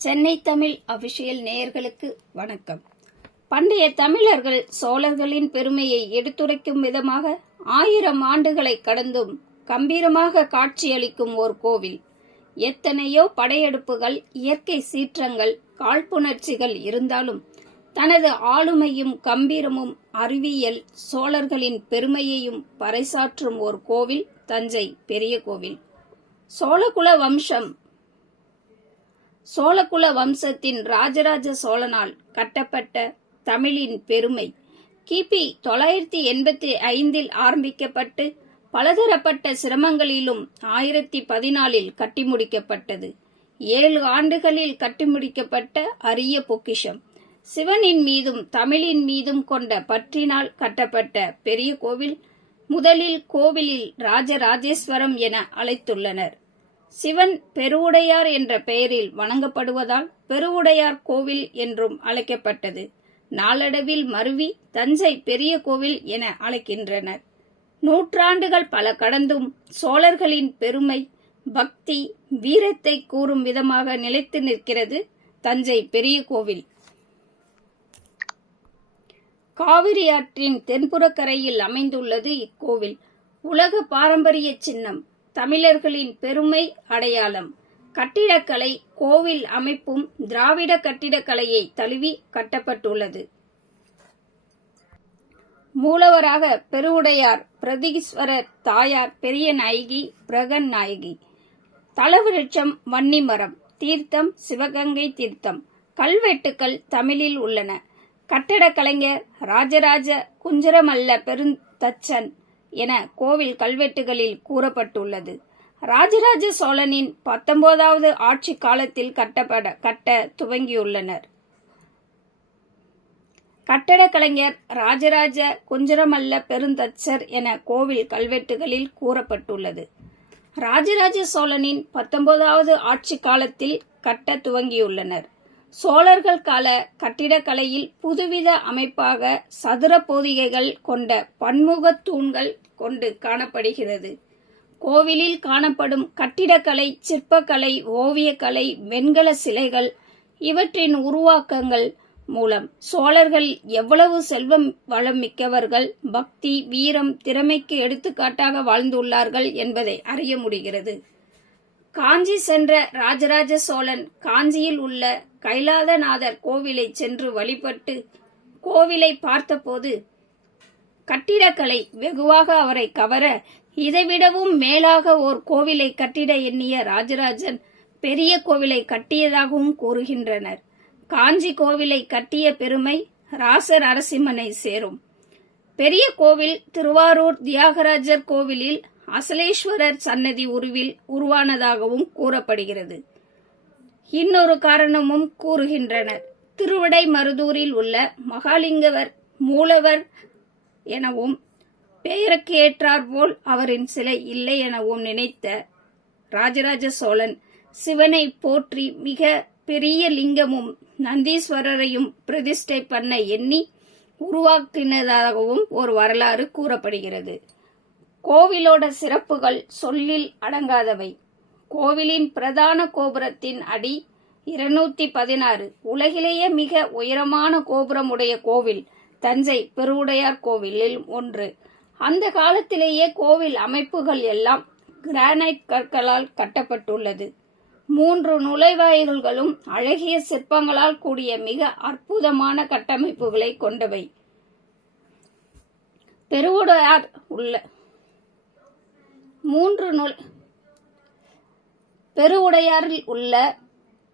Chennai Tamil official நேயர்களுக்கு வணக்கம். பண்டைய தமிழர்கள் சோழர்களின் பெருமையை எடுத்துரைக்கும் விதமாக ஆயிரம் ஆண்டுகளை கடந்தும் கம்பீரமாக காட்சியளிக்கும் ஓர் கோவில். எத்தனையோ படையெடுப்புகள் இயற்கை சீற்றங்கள் காழ்ப்புணர்ச்சிகள் இருந்தாலும் தனது ஆளுமையும் கம்பீரமும் அறிவியல் சோழர்களின் பெருமையையும் பறைசாற்றும் ஓர் கோவில் தஞ்சை பெரிய கோவில். சோழகுல வம்சம் சோழகுல வம்சத்தின் ராஜராஜ சோழனால் கட்டப்பட்ட தமிழின் பெருமை. கிபி தொள்ளாயிரத்தி எண்பத்தி ஐந்தில் ஆரம்பிக்கப்பட்டு பலதரப்பட்ட சிரமங்களிலும் ஆயிரத்தி பதினாலில் கட்டி முடிக்கப்பட்டது. ஏழு ஆண்டுகளில் கட்டி முடிக்கப்பட்ட அரிய பொக்கிஷம். சிவனின் மீதும் தமிழின் மீதும் கொண்ட பற்றினால் கட்டப்பட்ட பெரிய கோவில் முதலில் கோவிலில் ராஜராஜேஸ்வரம் என அழைத்துள்ளனர். சிவன் பெருவுடையார் என்ற பெயரில் வணங்கப்படுவதால் பெருவுடையார் கோவில் என்றும் அழைக்கப்பட்டது. நாளடைவில் மருவி தஞ்சை பெரிய கோவில் என அழைக்கின்றனர். நூற்றாண்டுகள் பல கடந்தும் சோழர்களின் பெருமை பக்தி வீரத்தை கூறும் விதமாக நிலைத்து நிற்கிறது தஞ்சை பெரிய கோவில். காவிரி ஆற்றின் தென்புறக்கரையில் அமைந்துள்ளது இக்கோவில். உலக பாரம்பரிய சின்னம் தமிழர்களின் பெருமை அடையாளம். கட்டிடக்கலை கோவில் அமைப்பும் திராவிட கட்டிடக்கலையை தழுவி கட்டப்பட்டுள்ளது. மூலவராக பெருவுடையார் பிரதீஸ்வரர் தாயார் பெரிய நாயகி பிரகன் நாயகி. தலவிருட்சம் வன்னிமரம் தீர்த்தம் சிவகங்கை தீர்த்தம் கல்வெட்டுக்கள் தமிழில் உள்ளன. கட்டடக் கலைஞர் ராஜராஜ குஞ்சரமல்ல பெருந்தச்சன் என கோவில் கல்வெட்டுகளில் கூறப்பட்டுள்ளது. ராஜராஜ சோழனின் பத்தொன்பதாவது ஆட்சி காலத்தில் கட்டப்பட கட்ட துவங்கியுள்ளனர். கட்டடக் கலைஞர் ராஜராஜ குஞ்சரமல்ல பெருந்தச்சர் என கோவில் கல்வெட்டுகளில் கூறப்பட்டுள்ளது. ராஜராஜ சோழனின் பத்தொன்பதாவது ஆட்சி காலத்தில் கட்ட துவங்கியுள்ளனர். சோழர்கள் கால கட்டிடக்கலையில் புதுவித அமைப்பாக சதுர போதிகைகள் கொண்ட பன்முக தூண்கள் கொண்டு காணப்படுகிறது. கோவிலில் காணப்படும் கட்டிடக்கலை சிற்பக்கலை ஓவியக்கலை வெண்கல சிலைகள் இவற்றின் உருவாக்கங்கள் மூலம் சோழர்கள் எவ்வளவு செல்வம் வளம் மிக்கவர்கள் பக்தி வீரம் திறமைக்கு எடுத்துக்காட்டாக வாழ்ந்துள்ளார்கள் என்பதை அறிய முடிகிறது. காஞ்சி சென்ற ராஜராஜ சோழன் காஞ்சியில் உள்ள கைலாதநாதர் கோவிலை சென்று வழிபட்டு கோவிலை பார்த்தபோது கட்டிடக்கலை வெகுவாக அவரை கவர இதைவிடவும் மேலாக ஓர் கோவிலை கட்டிட எண்ணிய ராஜராஜன் பெரிய கோவிலை கட்டியதாகவும் கூறுகின்றனர். காஞ்சி கோவிலை கட்டிய பெருமை ராசர் அரசிம்மனை சேரும். பெரிய கோவில் திருவாரூர் தியாகராஜர் கோவிலில் அசலேஸ்வரர் சன்னதி உருவில் உருவானதாகவும் கூறப்படுகிறது. இன்னொரு காரணமும் கூறுகின்றனர். திருவடை மருதூரில் உள்ள மகாலிங்கவர் மூலவர் எனவும் பெயருக்கு ஏற்றாற்போல் அவரின் சிலை இல்லை எனவும் நினைத்த ராஜராஜ சோழன் சிவனை போற்றி மிக பெரிய லிங்கமும் நந்தீஸ்வரரையும் பிரதிஷ்டை பண்ண எண்ணி உருவாக்கினதாகவும் ஒரு வரலாறு கூறப்படுகிறது. கோவிலோட சிறப்புகள் சொல்லில் அடங்காதவை. கோவிலின் பிரதான கோபுரத்தின் அடி இருநூத்தி பதினாறு. உலகிலேயே மிக உயரமான கோபுரமுடைய கோவில் தஞ்சை பெருவுடையார் கோவிலில் ஒன்று. அந்த காலத்திலேயே கோவில் அமைப்புகள் எல்லாம் கிரானைட் கற்களால் கட்டப்பட்டுள்ளது. மூன்று நுழைவாயில்களும் அழகிய சிற்பங்களால் கூடிய மிக அற்புதமான கட்டமைப்புகளை கொண்டவை. பெருவுடையார் உள்ள மூன்று நூல். பெருவுடையாரில் உள்ள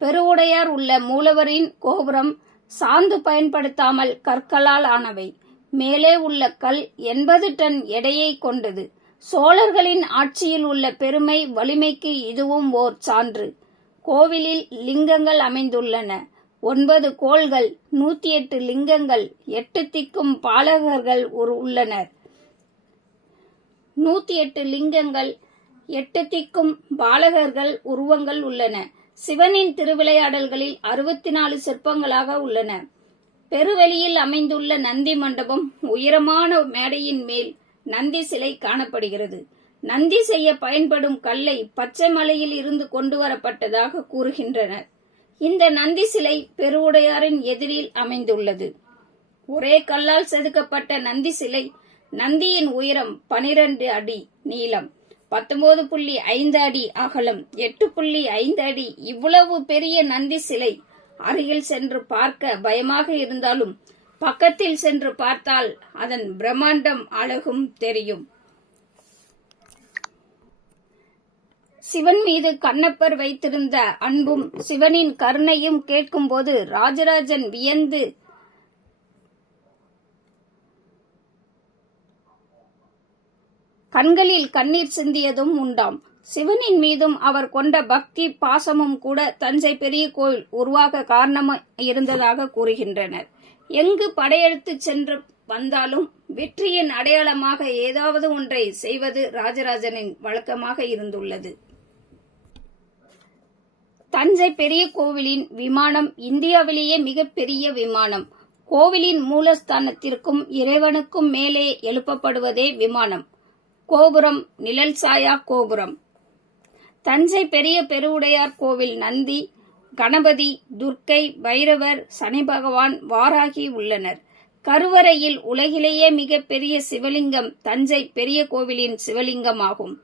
பெருவுடையார் உள்ள மூலவரின் கோபுரம் சாந்து பயன்படுத்தாமல் கற்களால் ஆனவை. மேலே உள்ள கல் எண்பது டன் எடையை கொண்டது. சோழர்களின் ஆட்சியில் உள்ள பெருமை வலிமைக்கு இதுவும் ஓர் சான்று. கோவிலில் லிங்கங்கள் அமைந்துள்ளன. ஒன்பது கோள்கள் நூத்தி எட்டு லிங்கங்கள் எட்டு திக்கும் பாலகர்கள் உள்ளனர். நூத்தி எட்டு லிங்கங்கள் எட்டு திக்கும் பாலகர்கள் உருவங்கள் உள்ளன. சிவனின் திருவிளையாடல்களில் அறுபத்தி நாலு சிற்பங்களாக உள்ளன. பெருவெளியில் அமைந்துள்ள நந்தி மண்டபம் உயரமான மேடையின் மேல் நந்தி சிலை காணப்படுகிறது. நந்தி செய்ய பயன்படும் கல்லை பச்சை மலையில் இருந்து கொண்டு வரப்பட்டதாக கூறுகின்றனர். இந்த நந்தி சிலை பெருவுடையாரின் எதிரில் அமைந்துள்ளது. ஒரே கல்லால் செதுக்கப்பட்ட நந்தி சிலை நந்தியின் உயரம் பனிரெண்டு அடி நீளம் பத்தொன்பது புள்ளி ஐந்து அடி அகலம் எட்டு புள்ளி ஐந்து அடி இவ்வளவு பெரிய நந்தி சிலை. அருகில் சென்று பார்க்க பயமாக இருந்தாலும் பக்கத்தில் சென்று பார்த்தால் அதன் பிரம்மாண்டம் அழகும் தெரியும். சிவன் மீது கண்ணப்பர் வைத்திருந்த அன்பும் சிவனின் கருணையும் கேட்கும்போது ராஜராஜன் வியந்து கண்களில் கண்ணீர் சிந்தியதும் உண்டாம். சிவனின் மீதும் அவர் கொண்ட பக்தி பாசமும் கூட தஞ்சை பெரிய கோயில் உருவாக காரணமாக இருந்ததாக கூறுகின்றனர். எங்கு படையெடுத்து சென்று வந்தாலும் வெற்றியின் அடையாளமாக ஏதாவது ஒன்றை செய்வது ராஜராஜனின் வழக்கமாக இருந்துள்ளது. தஞ்சை பெரிய கோவிலின் விமானம் இந்தியாவிலேயே மிகப்பெரிய விமானம். கோவிலின் மூலஸ்தானத்திற்கும் இறைவனுக்கும் மேலே எழுப்பப்படுவதே விமானம். கோபுரம் நிழல் சாயா கோபுரம். தஞ்சை பெரிய பெருவுடையார் கோவில் நந்தி கணபதி துர்க்கை பைரவர் சனி பகவான் வாராகி உள்ளனர். கருவறையில் உலகிலேயே மிகப்பெரிய சிவலிங்கம் தஞ்சை பெரிய கோவிலின் சிவலிங்கமாகும்.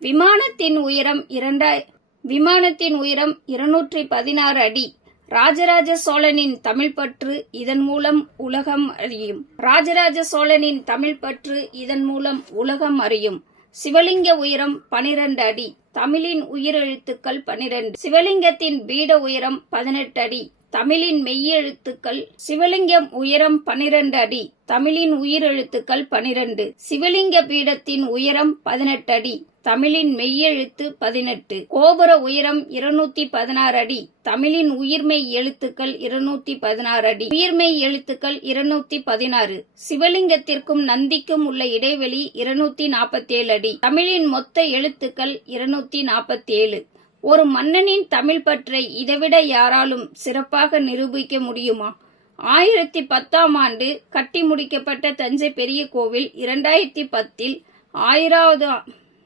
விமானத்தின் உயரம் இரண்டாய் விமானத்தின் உயரம் இருநூற்றி பதினாறு அடி. ராஜராஜ சோழனின் தமிழ் பற்று இதன் மூலம் உலகம் அறியும். ராஜராஜ சோழனின் தமிழ் பற்று இதன் மூலம் உலகம் அறியும். சிவலிங்க உயரம் பனிரெண்டு அடி தமிழின் உயிரெழுத்துக்கள் பனிரெண்டு. சிவலிங்கத்தின் பீட உயரம் பதினெட்டு அடி தமிழின் மெய்யெழுத்துக்கள் சிவலிங்கம் உயரம் பனிரெண்டு அடி தமிழின் உயிரெழுத்துக்கள் பனிரெண்டு சிவலிங்க பீடத்தின் உயரம் பதினெட்டு அடி தமிழின் மெய்யெழுத்து பதினெட்டு கோபுர உயரம் இருநூத்தி பதினாறு அடி தமிழின் உயிர்மெய் எழுத்துக்கள் இருநூத்தி பதினாறு அடி உயிர்மெய் எழுத்துக்கள் இருநூத்தி பதினாறு சிவலிங்கத்திற்கும் நந்திக்கும் உள்ள இடைவெளி இருநூத்தி நாற்பத்தி ஏழு அடி தமிழின் மொத்த எழுத்துக்கள் இருநூத்தி நாற்பத்தி ஏழு ஒரு மன்னனின் தமிழ் பற்றை இதைவிட யாராலும் சிறப்பாக நிரூபிக்க முடியுமா? ஆயிரத்தி பத்தாம் ஆண்டு கட்டி முடிக்கப்பட்ட தஞ்சை பெரிய கோவில் இரண்டாயிரத்தி பத்தில் ஆயிராவது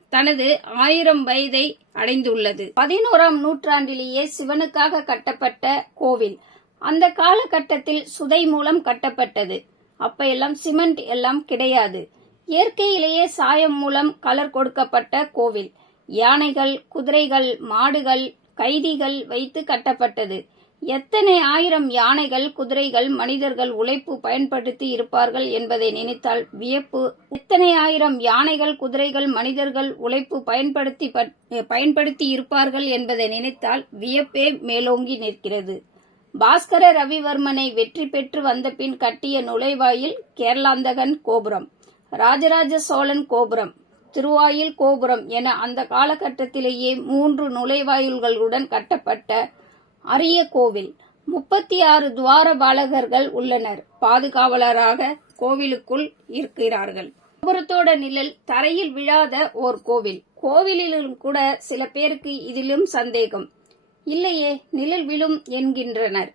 தனது ஆயிரம் வயதை அடைந்துள்ளது. பதினோராம் நூற்றாண்டிலேயே சிவனுக்காக கட்டப்பட்ட கோவில். அந்த காலகட்டத்தில் சுதை மூலம் கட்டப்பட்டது. அப்ப எல்லாம் சிமெண்ட் எல்லாம் கிடையாது. இயற்கையிலேயே சாயம் மூலம் கலர் கொடுக்கப்பட்ட கோவில். யானைகள் குதிரைகள் மாடுகள் கைதிகள் வைத்து கட்டப்பட்டது. எத்தனை ஆயிரம் யானைகள் குதிரைகள் மனிதர்கள் உழைப்பு பயன்படுத்தி இருப்பார்கள் என்பதை நினைத்தால் வியப்பு. எத்தனை ஆயிரம் யானைகள் குதிரைகள் மனிதர்கள் உழைப்பு பயன்படுத்தி பயன்படுத்தி இருப்பார்கள் என்பதை நினைத்தால் வியப்பே மேலோங்கி நிற்கிறது. பாஸ்கர ரவிவர்மனை வெற்றி பெற்று வந்த பின் கட்டிய நுழைவாயில் கேரளாந்தகன் கோபுரம் ராஜராஜ சோழன் கோபுரம் திருவாயில் கோபுரம் என அந்த காலகட்டத்திலேயே மூன்று நுழைவாயில்களுடன் கட்டப்பட்ட அரிய கோவில். முப்பத்தி ஆறு துவார பாலகர்கள் உள்ளனர். பாதுகாவலராக கோவிலுக்குள் இருக்கிறார்கள். கோபுரத்தோட நிழல் தரையில் விழாத ஓர் கோவில். கோவிலிலும் கூட சில பேருக்கு இதிலும் சந்தேகம். இல்லையே நிழல் விழும் என்கின்றனர்.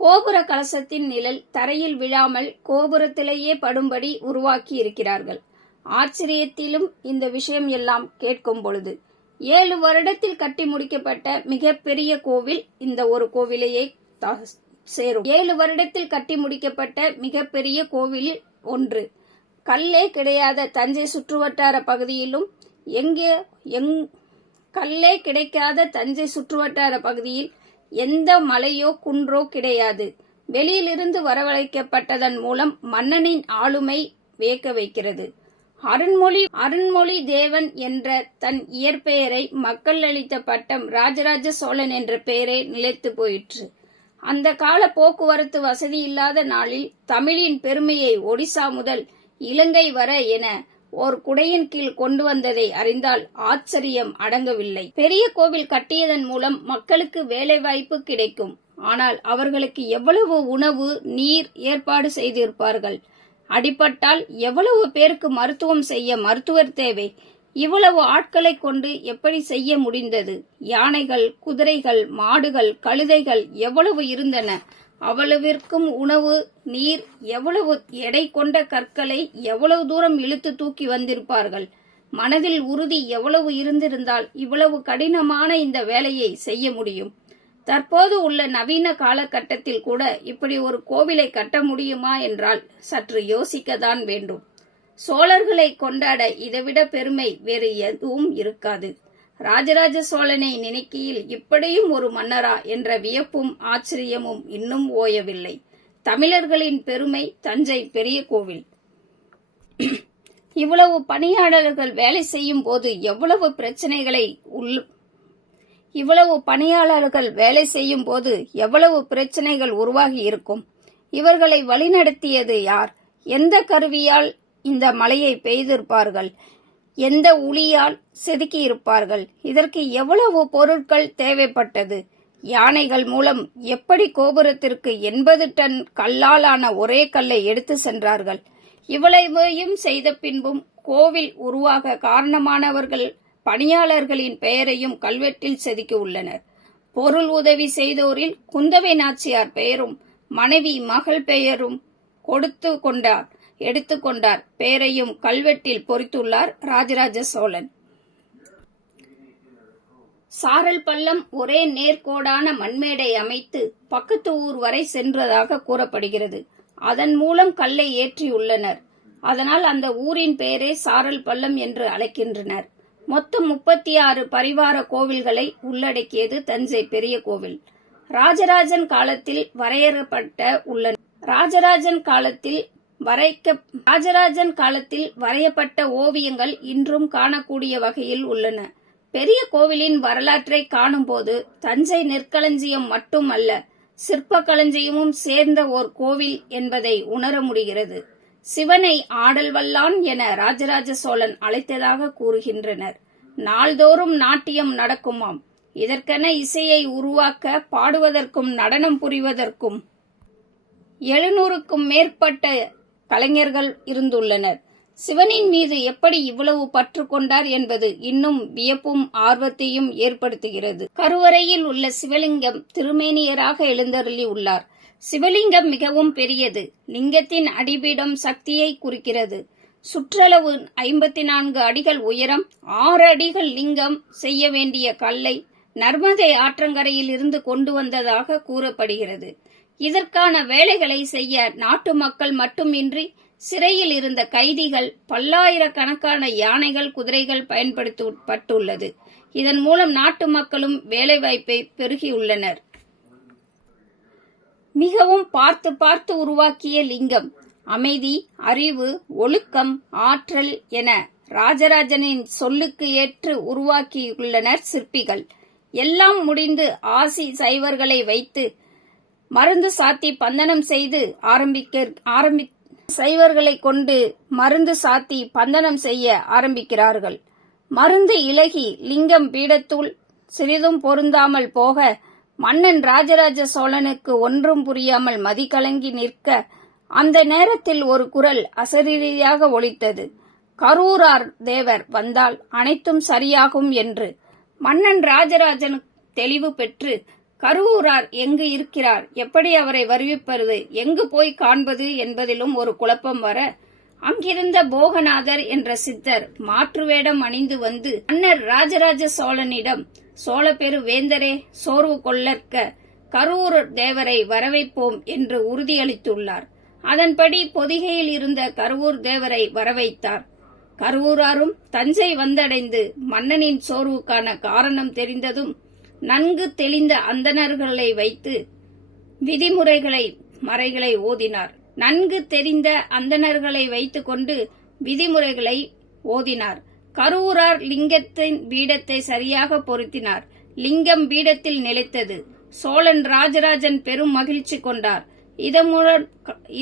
கோபுர கலசத்தின் நிழல் தரையில் விழாமல் கோபுரத்திலேயே படும்படி உருவாக்கி இருக்கிறார்கள் ஆச்சரியத்திலும் இந்த விஷயம் எல்லாம் கேட்கும் பொழுது ஏழு வருடத்தில் கட்டி முடிக்கப்பட்ட மிகப்பெரிய கோவில் இந்த ஒரு கோவிலையே சேரும். ஏழு வருடத்தில் கட்டி முடிக்கப்பட்ட மிகப்பெரிய கோவில் ஒன்று. கல்லே கிடையாத தஞ்சை சுற்றுவட்டார பகுதியிலும் எங்கே எங் கல்லே கிடைக்காத தஞ்சை சுற்றுவட்டார பகுதியில் எந்த மலையோ குன்றோ கிடையாது. வெளியிலிருந்து வரவழைக்கப்பட்டதன் மூலம் மன்னனின் ஆளுமை வியக்க வைக்கிறது. அருண்மொழி அருண்மொழி தேவன் என்ற தன் இயற்பெயரை மக்கள் அளித்த பட்டம் ராஜராஜ சோழன் என்ற பெயரே நிலைத்து போயிற்று. அந்த கால போக்குவரத்து வசதி இல்லாத நாளில் தமிழின் பெருமையை ஒடிசா முதல் இலங்கை வர என ஓர் குடையின் கீழ் கொண்டு வந்ததை அறிந்தால் ஆச்சரியம் அடங்கவில்லை. பெரிய கோவில் கட்டியதன் மூலம் மக்களுக்கு வேலைவாய்ப்பு கிடைக்கும். ஆனால் அவர்களுக்கு எவ்வளவு உணவு நீர் ஏற்பாடு செய்திருப்பார்கள்? அடிபட்டால் எவ்வளவு பேருக்கு மருத்துவம் செய்ய மருத்துவர் தேவை? இவ்வளவு ஆட்களை கொண்டு எப்படி செய்ய முடிந்தது? யானைகள் குதிரைகள் மாடுகள் கழுதைகள் எவ்வளவு இருந்தன? அவ்வளவிற்கும் உணவு நீர் எவ்வளவு எடை கொண்ட கற்களை எவ்வளவு தூரம் இழுத்து தூக்கி வந்திருப்பார்கள்? மனதில் உறுதி எவ்வளவு இருந்திருந்தால் இவ்வளவு கடினமான இந்த வேலையை செய்ய முடியும்? தற்போது உள்ள நவீன காலகட்டத்தில் கூட இப்படி ஒரு கோவிலை கட்ட முடியுமா என்றால் சற்று யோசிக்கத்தான் வேண்டும். சோழர்களை கொண்டாட இதைவிட பெருமை வேறு எதுவும் இருக்காது. ராஜராஜ சோழனை நினைக்கையில் இப்படியும் ஒரு மன்னரா என்ற வியப்பும் ஆச்சரியமும் இன்னும் ஓயவில்லை. தமிழர்களின் பெருமை தஞ்சை பெரிய கோவில். இவ்வளவு பணியாளர்கள் வேலை செய்யும் போது எவ்வளவு பிரச்சனைகளை உள் இவ்வளவு பணியாளர்கள் வேலை செய்யும் போது எவ்வளவு பிரச்சனைகள் உருவாகி இருக்கும்? இவர்களை வழிநடத்தியது யார்? எந்த கருவியால் இந்த மழையை பெய்திருப்பார்கள்? எந்த உளியால் செதுக்கியிருப்பார்கள்? இதற்கு எவ்வளவு பொருட்கள் தேவைப்பட்டது? யானைகள் மூலம் எப்படி கோபுரத்திற்கு எண்பது டன் கல்லாலான ஒரே கல்லை எடுத்து சென்றார்கள்? இவ்வளவையும் செய்த பின்பும் கோவில் உருவாக காரணமானவர்கள் பணியாளர்களின் பெயரையும் கல்வெட்டில் செதுக்கி உள்ளனர். பொருள் உதவி செய்தோரில் குந்தவை நாச்சியார் பெயரும் மனைவி மகள் பெயரும் கொடுத்து கொண்டார் எடுத்துக்கொண்டார் பெயரையும் கல்வெட்டில் பொறித்துள்ளார் ராஜராஜ சோழன். சாரல் பள்ளம் ஒரே நேர்கோடான மண்மேடை அமைத்து பக்கத்து ஊர் வரை சென்றதாக கூறப்படுகிறது. அதன் மூலம் கல்லை ஏற்றியுள்ளனர். அதனால் அந்த ஊரின் பெயரே சாரல் பள்ளம் என்று அழைக்கின்றனர். மொத்தம் முப்பத்தி ஆறு பரிவார கோவில்களை உள்ளடக்கியது தஞ்சை பெரிய கோவில். ராஜராஜன் காலத்தில் வரையறப்பட்ட உள்ளன ராஜராஜன் காலத்தில் வரைக்க ராஜராஜன் காலத்தில் வரையப்பட்ட ஓவியங்கள் இன்றும் காணக்கூடிய வகையில் உள்ளன. பெரிய கோவிலின் வரலாற்றை காணும்போது தஞ்சை நெற்களஞ்சியம் மட்டுமல்ல சிற்ப களஞ்சியமும் சேர்ந்த ஓர் கோவில் என்பதை உணர முடிகிறது. சிவனை ஆடல் வல்லான் என ராஜராஜ சோழன் அழைத்ததாக கூறுகின்றனர். நாள்தோறும் நாட்டியம் நடக்குமாம். இதற்கென இசையை உருவாக்க பாடுவதற்கும் நடனம் புரிவதற்கும் எழுநூறுக்கும் மேற்பட்ட கலைஞர்கள் இருந்துள்ளனர். சிவனின் மீது எப்படி இவ்வளவு பற்று கொண்டார் என்பது இன்னும் வியப்பும் ஆர்வத்தையும் ஏற்படுத்துகிறது. கருவறையில் உள்ள சிவலிங்கம் திருமேனியராக எழுந்தருளி உள்ளார் சிவலிங்கம் மிகவும் பெரியது. லிங்கத்தின் அடிபீடம் சக்தியை குறிக்கிறது. சுற்றளவு ஐம்பத்தி நான்கு அடிகள் உயரம் ஆறு அடிகள் லிங்கம் செய்ய வேண்டிய கல்லை நர்மதை ஆற்றங்கரையில் இருந்து கொண்டு வந்ததாக கூறப்படுகிறது. இதற்கான வேலைகளை செய்ய நாட்டு மக்கள் மட்டுமின்றி சிறையில் இருந்த கைதிகள் பல்லாயிரக்கணக்கான யானைகள் குதிரைகள் பயன்படுத்தப்பட்டுள்ளது. இதன் மூலம் நாட்டு மக்களும் வேலைவாய்ப்பை பெருகியுள்ளனர். மிகவும் பார்த்து பார்த்து உருவாக்கிய லிங்கம். அமைதி அறிவு ஒழுக்கம் ஆற்றல் என ராஜராஜனின் சொல்லுக்கு ஏற்று உருவாக்கியுள்ளனர் சிற்பிகள். எல்லாம் முடிந்து ஆசி சைவர்களை வைத்து மருந்து சாத்தி பந்தனம் செய்து ஆரம்பிக்க ஆரம்பி சைவர்களை கொண்டு மருந்து சாத்தி பந்தனம் செய்ய ஆரம்பிக்கிறார்கள். மருந்து இலகி லிங்கம் பீடத்துள் சிறிதும் பொருந்தாமல் போக மன்னன் ராஜராஜ சோழனுக்கு ஒன்றும் புரியாமல் மதிகலங்கி நிற்க அந்த நேரத்தில் ஒரு குரல் அசரீரியாக ஒலித்தது. கரூரார் தேவர் வந்தால் அனைத்தும் சரியாகும் என்று மன்னன் ராஜராஜனு தெளிவு பெற்று கருவூரார் எங்கு இருக்கிறார்? எப்படி அவரை வருவிப்பது? எங்கு போய் காண்பது? என்பதிலும் ஒரு குழப்பம் வர அங்கிருந்த போகநாதர் என்ற சித்தர் மாற்று வேடம் அணிந்து வந்து மன்னர் ராஜராஜ சோழனிடம் சோழப்பெரு வேந்தரே சோர்வு கொள்ளற்க கரூர் தேவரை வரவைப்போம் என்று உறுதியளித்துள்ளார். அதன்படி பொதிகையில் இருந்த கருவூர் தேவரை வரவைத்தார். கருவூராரும் தஞ்சை வந்தடைந்து மன்னனின் சோர்வுக்கான காரணம் தெரிந்ததும் நன்கு தெளிந்த அந்தணர்களை வைத்து விதிமுறைகளை மறைகளை ஓதினார். நன்கு தெரிந்த அந்தணர்களை வைத்துக்கொண்டு விதிமுறைகளை ஓதினார். கரூரார் லிங்கத்தின் பீடத்தை சரியாக பொருத்தினார். லிங்கம் பீடத்தில் நிலைத்தது. சோழன் ராஜராஜன் பெரும் மகிழ்ச்சி கொண்டார். இதன் மூலம்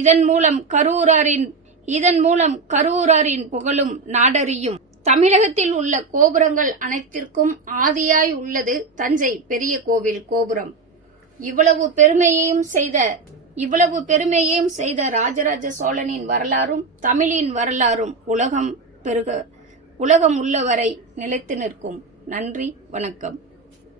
இதன் மூலம் கரூராரின் இதன் மூலம் கரூராரின் புகழும் நாடறியும். தமிழகத்தில் உள்ள கோபுரங்கள் அனைத்திற்கும் ஆதியாய் உள்ளது தஞ்சை பெரிய கோவில் கோபுரம். இவ்வளவு பெருமையையும் செய்த இவ்வளவு பெருமையையும் செய்த ராஜராஜ சோழனின் வரலாறும் தமிழின் வரலாறும் உலகம் பெருக உலகம் உள்ளவரை நிலைத்து நிற்கும். நன்றி வணக்கம்.